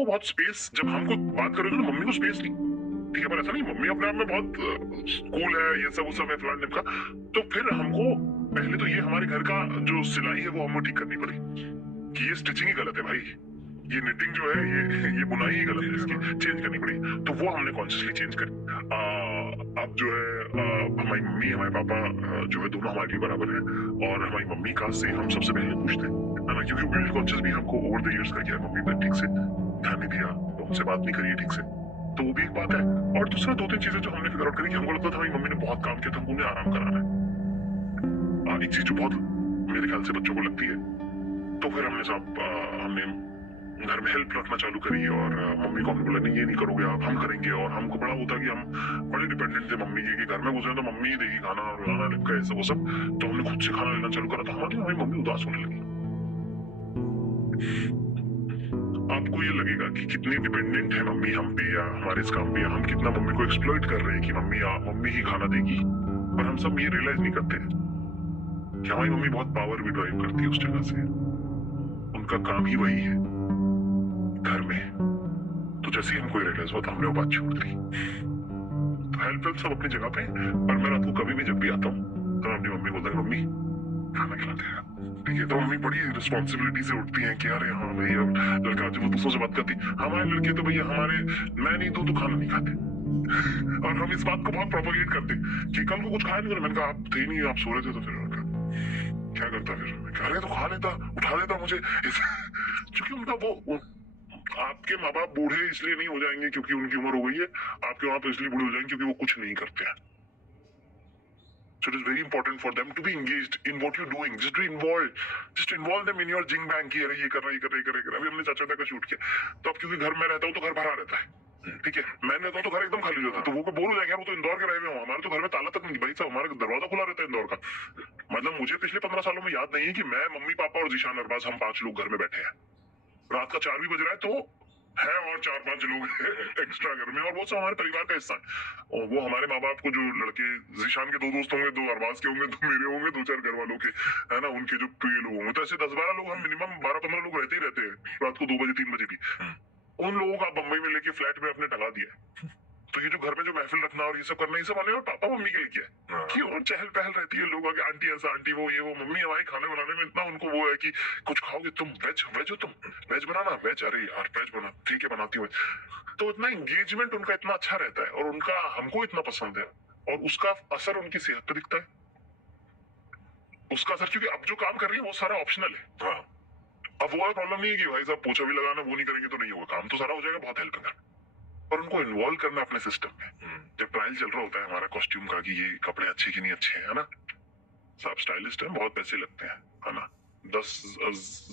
को बहुत स्पेस, जब हम कोई बात कर रहे हो ना मम्मी को स्पेस नहीं, ठीक है, पर ऐसा नहीं मम्मी अपने आप में बहुत कूल है, ये सब वो सब है फलान का। तो फिर हमको पहले तो ये हमारे घर का जो सिलाई है वो हमको ठीक करनी पड़ी कि ये स्टिचिंग ही गलत है भाई, ये निटिंग जो है ये बुनाई ही गलत है, इसकी चेंज करनी पड़ी। तो वो हमने कॉन्शियसली चेंज करी। अब जो है हमारी मम्मी हमारे पापा जो है दोनों हमारे लिए बराबर है, और हमारी मम्मी का से हम सबसे पहले पूछते हैं, है ना, क्योंकि गिल्ट कॉन्शियस भी हमको ओवर द इयर्स का किया, मम्मी ने ठीक से ध्यान नहीं दिया, उनसे बात नहीं करी ठीक से, तो वो भी एक बात है। और दूसरा दो तीन चीजें जो हमने फिगर आउट करी कि हमको लगता था हमारी मम्मी ने बहुत काम किया था, हमको उन्हें आराम कराना है। एक चीज जो बहुत मेरे ख्याल से बच्चों को लगती है, तो फिर हमने घर में हेल्प रखना चालू करी, और मम्मी को हमने बोला नहीं ये नहीं करोगे आप, हम करेंगे। और हमको बड़ा होता कि हम बड़े डिपेंडेंट थे मम्मी के, कि घर में घुसे तो मम्मी ही देगी खाना और लाना लिपका ऐसा वो सब। तो हमने खुद से खाना लेना चालू करा, तो हमारी मम्मी उदास होने लगी। आपको ये लगेगा कि कितनी डिपेंडेंट है मम्मी हम पे या हमारे इस काम पे, या हम कितना मम्मी को एक्सप्लॉइट कर रहे हैं कि मम्मी ही खाना देगी। पर हम सब ये रियलाइज नहीं करते कि हमारी मम्मी बहुत पावर भी ड्राइव करती है उस जगह से, उनका काम ही वही है घर में। तो जैसे ही हमको रियलाइज हुआ तो हमने वो बात छोड़ दी। तो हेल्प सब अपनी जगह पे, पर मैं रात को कभी भी जब भी आता हूँ तो मैं अपनी मम्मी को बोलता हूँ मम्मी खाना खिलाते हैं, ठीक है। तो मम्मी बड़ी रिस्पॉन्सिबिलिटी से उठती हैं कि अरे हाँ भाई, अब लड़का जो वो दूसरों से बात करती, हमारे लड़के तो भैया हमारे मैं नहीं दूं तो खाना नहीं खाते। और हम इस बात को बहुत प्रोपोगेट करते कि कल को कुछ खाया नहीं, मैंने कहा आप थे नहीं, आप सो रहे थे, तो फिर क्या करता, फिर अरे तो खा लेता, उठा लेता मुझे। क्योंकि उनका वो आपके माँ बाप बूढ़े इसलिए नहीं हो जाएंगे क्योंकि उनकी उम्र हो गई है, आपके माँ बाप इसलिए बूढ़े हो जाएंगे क्योंकि वो कुछ नहीं करते हैं। So it is very important for them to be engaged in what you're doing. Just involve them in your jing bang की अरे ये कर रहा, ये कर रहा, ये कर रहा, ये कर रहा। अभी हमने चाचा का शूट किया, तो अब क्योंकि घर में रहता हूँ तो घर भरा रहता है, ठीक है। मैं रहता हूँ तो घर एकदम खाली रहता है, तो वो बोर हो जाएंगे, वो तो इंदौर के रहे हुए हो, हमारे तो घर में ताला तक नहीं भाई साहब, हमारा दरवाजा खुला रहता है इंदौर का। मतलब मुझे पिछले 15 सालों में याद नहीं है कि मैं, मम्मी पापा और जीशान अरबाज हम 5 लोग घर में बैठे हैं, रात का 4 भी बज रहा है तो है, और 4-5 लोग एक्स्ट्रा घर में, और वो सब हमारे परिवार का हिस्सा है। और वो हमारे माँ बाप को जो लड़के, जीशान के 2 दोस्त होंगे, 2 अरबाज के होंगे, 2 मेरे होंगे, 2-4 घर वालों के, है ना, उनके जो प्रिय लोग होंगे, तो ऐसे 10-12 लोग, हम मिनिमम 12-15 लोग रहते ही रहते हैं रात को 2 बजे 3 बजे भी। उन लोगों का बम्बई में लेके फ्लैट में अपने टंगा दिया। तो ये जो घर में जो महफिल रखना और ये सब करना, ये सब हमने और पापा मम्मी के लिए किया कि और चहल पहल रहती है, लोग आगे आंटी ऐसा, आंटी वो, ये वो। मम्मी हमारे खाने बनाने में इतना उनको वो है कि कुछ खाओगे तुम, वेज हो तुम, वेज बनाना, वेज, अरे यार वेज बना, ठीक है बनाती हूँ। तो इतना एंगेजमेंट उनका इतना अच्छा रहता है, और उनका हमको इतना पसंद है, और उसका असर उनकी सेहत पर दिखता है, उसका असर, क्योंकि अब जो काम कर रही है वो सारा ऑप्शनल है। अब वो प्रॉब्लम नहीं है कि भाई साहब पोछा भी लगाना, वो नहीं करेंगे तो नहीं होगा, काम तो सारा हो जाएगा, बहुत हेल्प है। और उनको इन्वॉल्व करना अपने सिस्टम में। जब ट्रायल चल रहा होता है हमारा कॉस्ट्यूम का कि ये कपड़े अच्छे कि नहीं अच्छे हैं, है ना, सब स्टाइलिस्ट हैं, बहुत पैसे लगते हैं, है ना, 10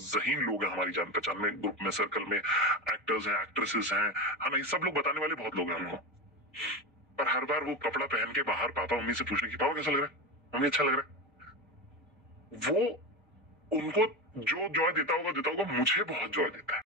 ज़हीन लोग हैं हमारी जान पहचान में, ग्रुप में, सर्कल में, एक्टर्स हैं, एक्ट्रेसेस हैं, है ना, ये सब लोग बताने वाले बहुत लोग हैं हमको। पर हर बार वो कपड़ा पहन के बाहर पापा मम्मी से पूछने की, पापा कैसा लग रहा है, मम्मी अच्छा लग रहा है, वो उनको जो जॉय देता होगा, मुझे बहुत जॉय देता है।